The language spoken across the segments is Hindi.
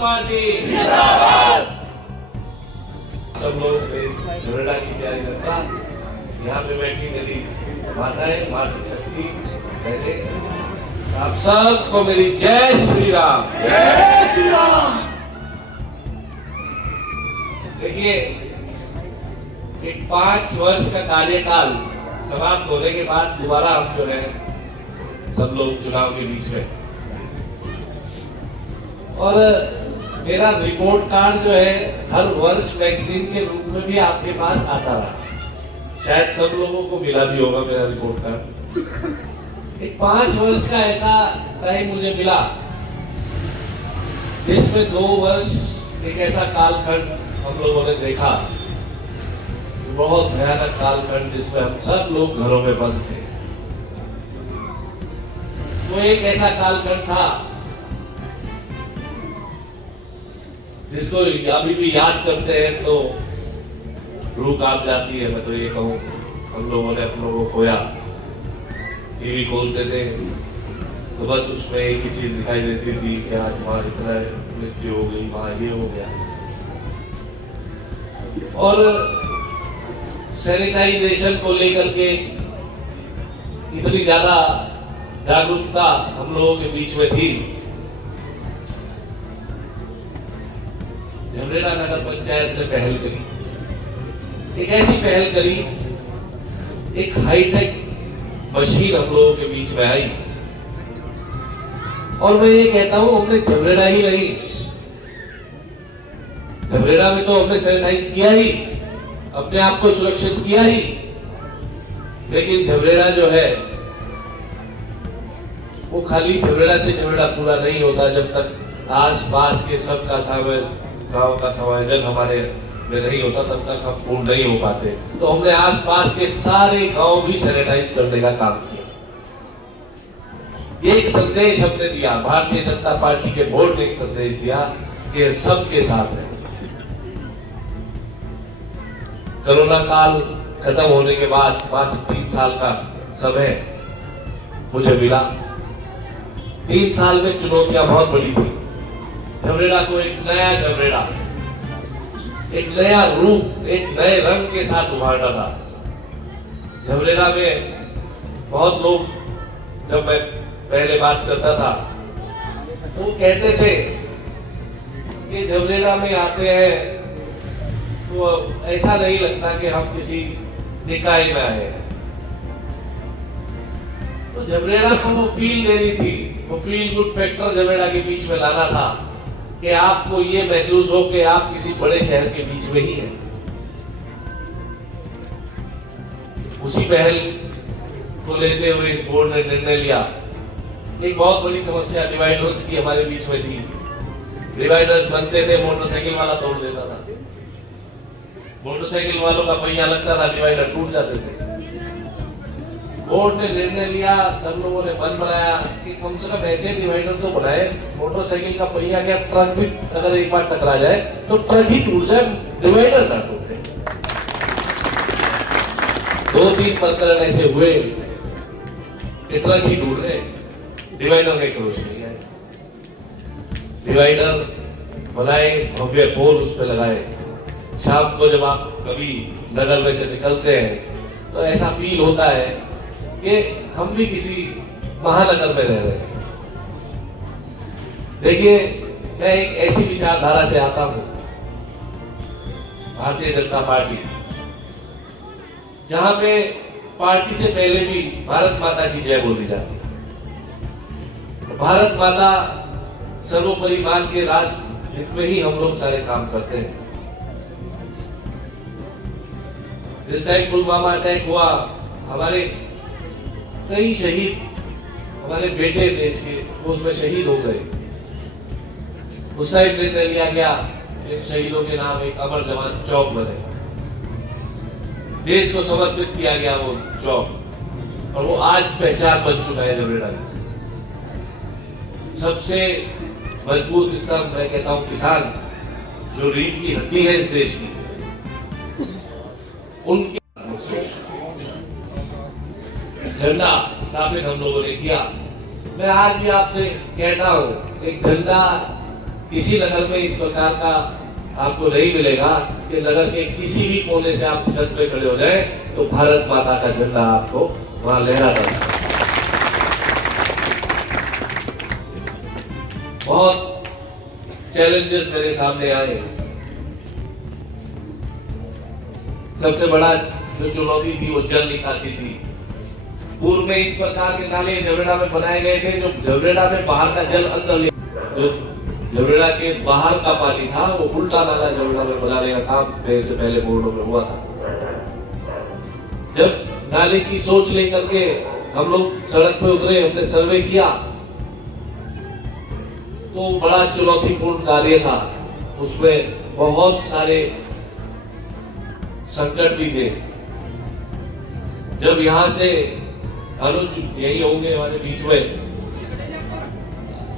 पार्टी जिंदाबाद। सब लोग झगड़ा की तैयारी करता, यहाँ पे बैठी मेरी माताएं, मातृशक्ति, पहले आप सबको मेरी जय श्री राम। जय श्री राम। देखिए, एक 5 वर्ष का कार्यकाल समाप्त होने के बाद दोबारा हम जो है सब लोग चुनाव के बीच में, और मेरा रिपोर्ट कार्ड जो है हर वर्ष मैगजीन के रूप में भी आपके पास आता रहा, शायद सब लोगों को मिला भी होगा मेरा रिपोर्ट कार्ड। एक 5 वर्ष का ऐसा टाइम मुझे मिला जिसमें 2 वर्ष एक ऐसा कालखंड हम लोगों ने देखा, बहुत भयानक कालखंड जिसमें हम सब लोग घरों में बंद थे। वो एक ऐसा कालखंड था जिसको अभी भी याद करते हैं तो रूह कांप जाती है। मैं तो ये कहूँ, हम लोगों ने अपनों को खोया, टीवी खोलते थे तो बस उसमें एक ही चीज दिखाई देती थी कि आज वहां इतना मृत्यु हो गई, वहां ये हो गया। और सैनिटाइजेशन को लेकर के इतनी ज्यादा जागरूकता हम लोगों के बीच में थी। झमरेड़ा नगर पंचायत ने पहल करी, एक ऐसी पहल करी, एक हाईटेक मशीन हम लोगों के बीच में आई। और मैं ये कहता हूं, हमने झमरेड़ा ही नहीं, झमरेड़ा में तो हमने सैनिटाइज किया ही, अपने आप को सुरक्षित किया ही, लेकिन झमरेड़ा जो है वो खाली झमरेड़ा से झमरेड़ा पूरा नहीं होता जब तक आस पास के सबका गांव का समायोजन हमारे में नहीं होता, तब तक हम पूर्ण नहीं हो पाते। तो हमने आस पास के सारे गांव भी सैनिटाइज करने का काम किया। एक संदेश हमने दिया, भारतीय जनता पार्टी के बोर्ड ने एक संदेश दिया कि सबके साथ है। कोरोना काल खत्म होने के बाद मात्र 3 साल का समय मुझे मिला। 3 साल में चुनौतियां बहुत बड़ी थी। झमरेड़ा को एक नया झमरेड़ा, एक नया रूप, एक नए रंग के साथ उभारना था। झमरेड़ा में बहुत लोग, जब मैं पहले बात करता था तो कहते थे कि झमरेड़ा में आते हैं तो ऐसा नहीं लगता कि हम किसी निकाय में आए हैं। तो झमरेड़ा को वो फील देनी थी, वो फील गुड फैक्टर झमरेड़ा के बीच में लाना था कि आपको ये महसूस हो कि आप किसी बड़े शहर के बीच में ही हैं। उसी पहल को लेते हुए इस बोर्ड ने निर्णय लिया। एक बहुत बड़ी समस्या डिवाइडर्स की हमारे बीच में थी। डिवाइडर्स बनते थे, मोटरसाइकिल वाला तोड़ देता था, मोटरसाइकिल वालों का पहिया लगता था, डिवाइडर टूट जाते थे। बोर्ड ने निर्णय लिया, सब लोगों ने बन बनाया कि कम से कम ऐसे डिवाइडर तो बनाए, मोटरसाइकिल का पहिया क्या, ट्रक भी अगर एक बार टकरा जाए तो ट्रक ही टूट जाए, डिवाइडर ना टूटे। 2-3 प्रकरण ऐसे हुए कि ट्रक ही टूट गए, डिवाइडर में क्रोश नहीं आए। डिवाइडर बनाए, भव्य पोल उस पर लगाए। शाम को जब आप कभी नगर में से निकलते हैं तो ऐसा फील होता है कि हम भी किसी महानगर में रह रहे हैं। देखिए, मैं एक ऐसी विचारधारा से आता हूं, भारतीय जनता पार्टी, जहां पे पार्टी से पहले भी भारत माता की जय बोली जाती है। भारत माता सर्वोपरि मान के राष्ट्र हित में ही हम लोग सारे काम करते हैं। जिस टाइम पुलवामा अटैक हुआ, हमारे कई शहीद, हमारे बेटे देश के, वो उसमें शहीद हो गए। उस टाइम निर्णय लिया गया, इन शहीदों के नाम एक अमर जवान चौक बने, देश को समर्पित किया गया वो चौक, और वो आज पहचान बन चुका है झमरेड़ा की। सबसे मजबूत स्तंभ मैं कहता हूं किसान, जो रीढ़ की हड्डी है इस देश की, उनके झंडा स्थापित हम लोगों ने किया। मैं आज भी आपसे कहता हूं, एक झंडा किसी नगर में इस प्रकार का आपको नहीं मिलेगा कि नगर के किसी भी कोने से आप छत पे खड़े हो जाए तो भारत माता का झंडा आपको वहां लहराता है। बहुत चैलेंजेस मेरे सामने आए। सबसे बड़ा जो चुनौती थी वो जल निकासी थी। पूर्व में इस प्रकार के नाले झबरेड़ा में बनाए गए थे, जो झबरेड़ा में बाहर का जल अंदर ले, जो झबरेड़ा के बाहर का पानी था वो उल्टा नाला झबरेड़ा में बनाने का काम मेरे से पहले बोर्डों में हुआ था। जब नाले की सोच लेकर के हम लोग सड़क पे उतरे, हमने सर्वे किया तो बड़ा चुनौतीपूर्ण कार्य था। उसमें बहुत सारे संकट भी थे। जब यहां से अनुज यही होंगे हमारे बीच में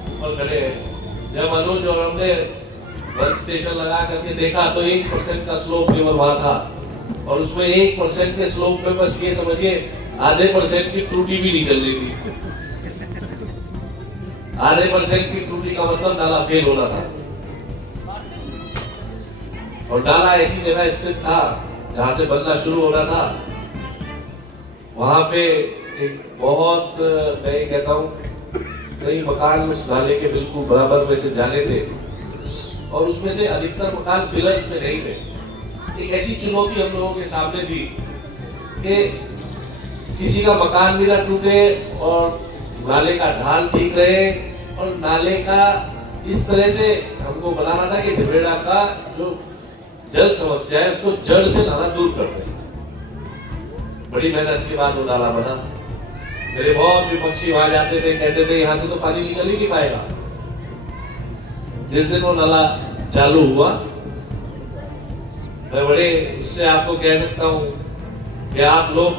ऊपर खड़े हैं, जब अनुज और हमने वर्क स्टेशन लगा करके देखा तो 1% का स्लोप लेवल वहां था और उसमें 1% के स्लोप में बस ये समझिए आधे % की त्रुटि भी नहीं चल रही थी। आधे % की त्रुटि का मतलब नाला फेल होना था और नाला ऐसी जगह स्थित था जहां से बनना शुरू होना था। वहां पे एक बहुत, मैं ये कहता हूँ कई मकान उस नाले के बिल्कुल बराबर में से जाने थे और उसमें से अधिकतर मकान पिलर्स में नहीं थे। एक ऐसी चुनौती हम लोगों के सामने थी कि किसी का मकान भी ना टूटे और नाले का ढाल ठीक रहे और नाले का इस तरह से हमको बनाना था कि झबरेड़ा का जो जल समस्या है उसको जड़ से नाला दूर कर दे। बड़ी मेहनत के बाद वो नाला बना। मेरे बहुत विपक्षी वहां जाते थे, कहते थे यहां से तो पानी निकल ही नहीं पाएगा। जिस दिन वो नाला चालू हुआ, मैं बड़े उससे आपको कह सकता हूं कि आप लोग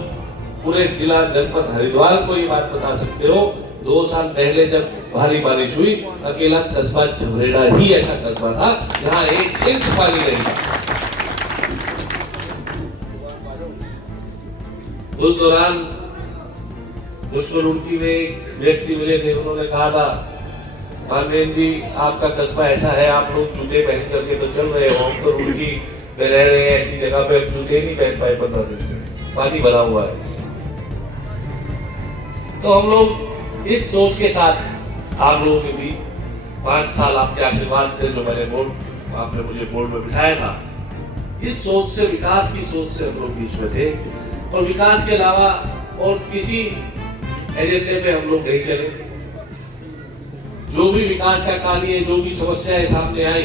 पूरे जिला जनपद हरिद्वार को ये बात बता सकते हो, 2 साल पहले जब भारी बारिश हुई, अकेला कस्बा झबरेड़ा ही ऐसा कस्बा था जहां 1 इंच पानी नहीं था। उस दौरान मुझको रुड़की में एक व्यक्ति मिले थे, उन्होंने कहा था मानवेंद्र जी आपका कस्बा ऐसा है, आप लोग जूते पहन करके तो चल रहे हो, हम तो रुड़की में रह रहे हैं ऐसी जगह पे जूते नहीं पहन पाए 15 दिन से, पानी भरा हुआ है। तो हम लोग इस सोच के साथ आप लोगों के बीच 5 साल आपके आशीर्वाद से जो मैंने बोर्ड, आपने मुझे बोर्ड में बिठाया था, इस सोच से, विकास की सोच से हम लोग बीच में थे और विकास के अलावा और किसी एजेंडे पे हम लोग नहीं चले। जो भी विकास का कार्य, जो भी समस्याएं सामने आई,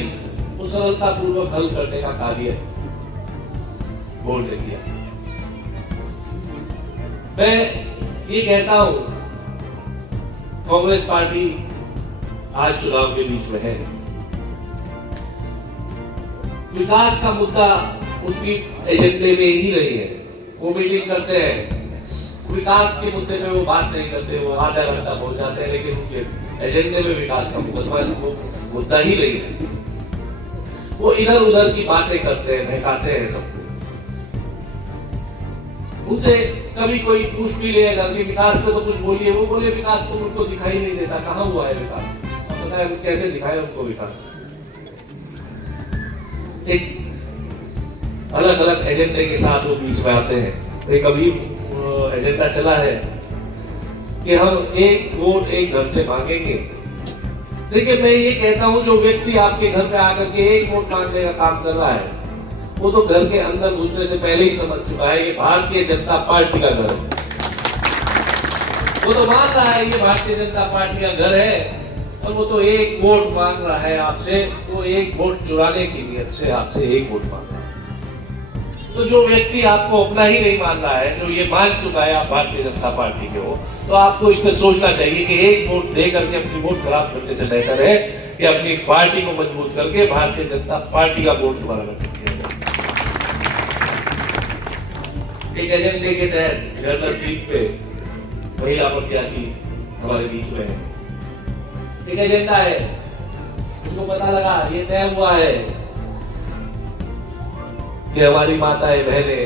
वो सरलता पूर्वक हल करने का कार्य बोर्ड ने किया। मैं ये कहता हूं कांग्रेस पार्टी आज चुनाव के बीच में है। विकास का मुद्दा उनकी एजेंडे में ही नहीं है। वो मीटिंग करते हैं, विकास के मुद्दे पे वो बात नहीं करते, वो आधा घंटा बोल जाते हैं, लेकिन उनके एजेंडे में विकास का मुद्दा ही नहीं है। वो इधर उधर की बातें करते हैं, बहकाते हैं सबको। उनसे कभी कोई पूछ भी ले अगर कि विकास पे तो कुछ बोलिए, वो बोले विकास तो उनको दिखाई नहीं देता, कहाँ हुआ है विकास, पता है कैसे दिखाए उनको विकास। एक अलग अलग एजेंडे के साथ वो बीच में आते हैं। एक अभी एजेंडा चला है कि हम 1 वोट 1 घर से मांगेंगे। लेकिन मैं ये कहता हूं जो व्यक्ति आपके घर पे आकर के 1 वोट मांगने का काम कर रहा है, वो तो घर के अंदर घुसने से पहले ही समझ चुका है ये भारतीय जनता पार्टी का घर है। वो तो मान रहा है ये भारतीय जनता पार्टी का घर है और वो तो 1 वोट मांग रहा है आपसे, वो 1 वोट चुराने की नियत से आपसे 1 वोट मांग रहा है। तो जो व्यक्ति आपको अपना ही नहीं मान रहा है, जो ये मान चुका है आप भारतीय जनता पार्टी के हो, तो आपको इस पे सोचना चाहिए कि 1 वोट दे करके अपनी वोट खराब करने से बेहतर है कि अपनी पार्टी को मजबूत करके भारतीय जनता पार्टी का वोट दोबारा रखें। एक एजेंडे के तहत जनरल सीट पे महिला प्रत्याशी हमारे बीच में है। एक एजेंडा है, उसको पता लगा, ये तय हुआ है कि हमारी माताएं बहनें